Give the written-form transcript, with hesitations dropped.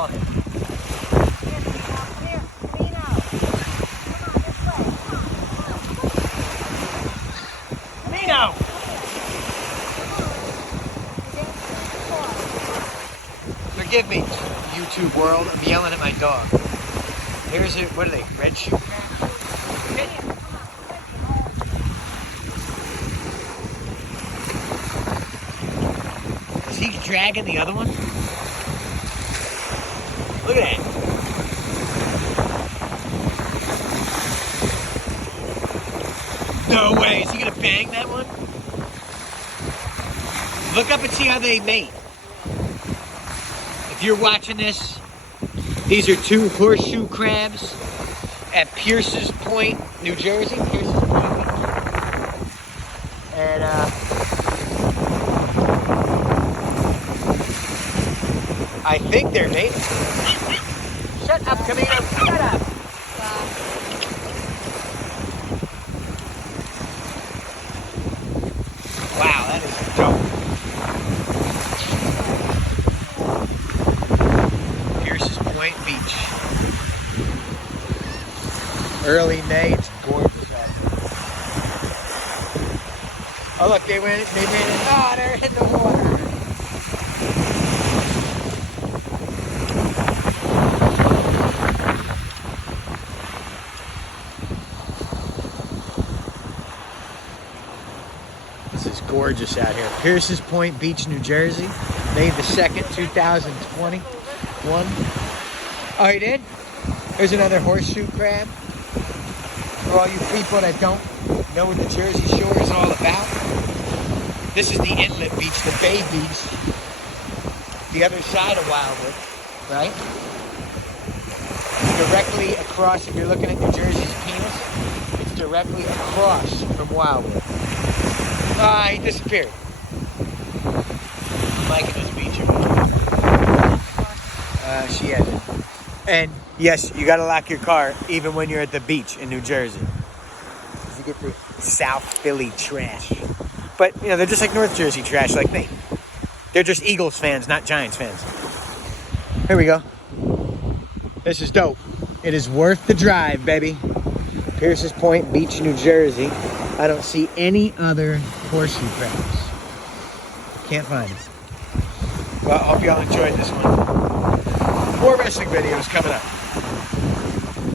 Walk it. Camino! Forgive me, YouTube world. I'm yelling at my dog. Here's it. What are they? Red shoe crabs? Is he dragging the other one? Look at that. No way. Is he going to bang that one? Look up and see how they mate. If you're watching this, these are two horseshoe crabs at Pierce's Point, New Jersey. Pierce's Point. And I think they're mating. Shut up, Camino. Shut up. Wow, that is dope. Pierce's Point Beach. Early May, it's gorgeous out there. Oh look, they made it. Oh, they're in the water. This is gorgeous out here. Pierce's Point Beach, New Jersey. May the 2nd, 2021. Oh, he did? There's another horseshoe crab. For all you people that don't know what the Jersey Shore is all about. This is the inlet beach, the Bay Beach. The other side of Wildwood, right? Directly across, if you're looking at New Jersey's penis, it's directly across from Wildwood. Ah, he disappeared. I'm liking this beach. She has it. And yes, you gotta lock your car even when you're at the beach in New Jersey. You get the South Philly trash. But, you know, they're just like North Jersey trash like me. They're just Eagles fans, not Giants fans. Here we go. This is dope. It is worth the drive, baby. Pierce's Point Beach, New Jersey. I don't see any other horseshoe crabs. Can't find it. Well, I hope y'all enjoyed this one. More wrestling videos coming up.